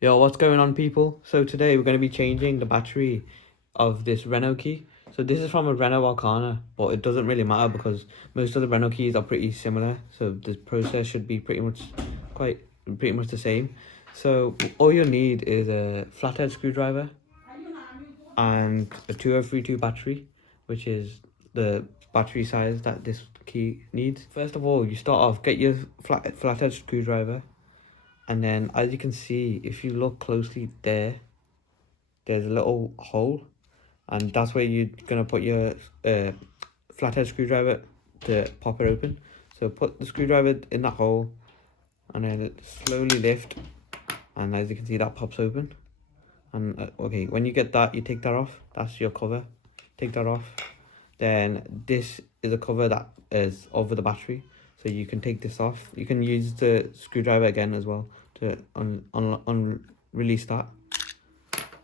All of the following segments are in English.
Yo, what's going on, people? So today we're going to be changing the battery of this Renault key. So this is from a Renault Arkana, but it doesn't really matter because most of the Renault keys are pretty similar. So the process should be pretty much the same. So all you'll need is a flathead screwdriver and a 2032 battery, which is the battery size that this key needs. First of all, you start off, get your flathead screwdriver. And then, as you can see, if you look closely there's a little hole, and that's where you're gonna put your flathead screwdriver to pop it open. So put the screwdriver in that hole, and then slowly lift, and as you can see, that pops open. And okay, when you get that, you take that off. That's your cover. Take that off. Then this is a cover that is over the battery, so you can take this off. You can use the screwdriver again as well to release that,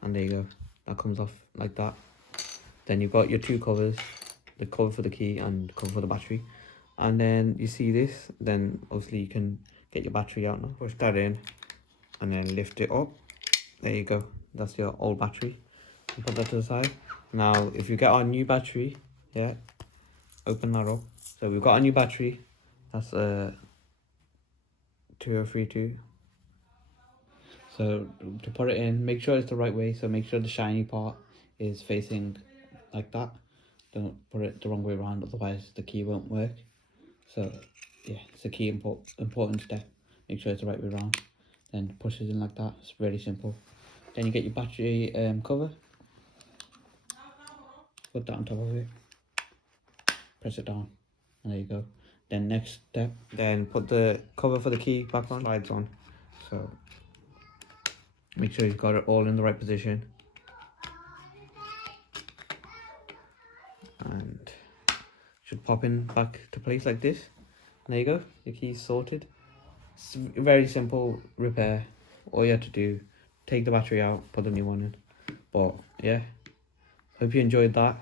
and there you go, that comes off like that. Then you've got your two covers, the cover for the key and the cover for the battery. And then you see this, then obviously you can get your battery out now. Push that in and then lift it up. There you go, that's your old battery. You put that to the side. Now if you get our new battery, yeah, open that up. So we've got a new battery, that's a 2032. So to put it in, make sure it's the right way. So make sure the shiny part is facing like that. Don't put it the wrong way around, otherwise the key won't work. So yeah, it's a key important step. Make sure it's the right way around. Then push it in like that. It's very simple. Then you get your battery cover. Put that on top of it. Press it down, and there you go. Then next step, then put the cover for the key back on. Slides on. So make sure you've got it all in the right position. And should pop in back to place like this. There you go, your key's sorted. It's a very simple repair. All you have to do, take the battery out, put the new one in. But yeah, hope you enjoyed that.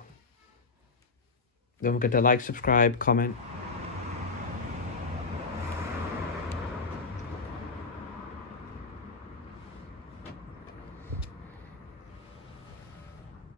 Don't forget to like, subscribe, comment.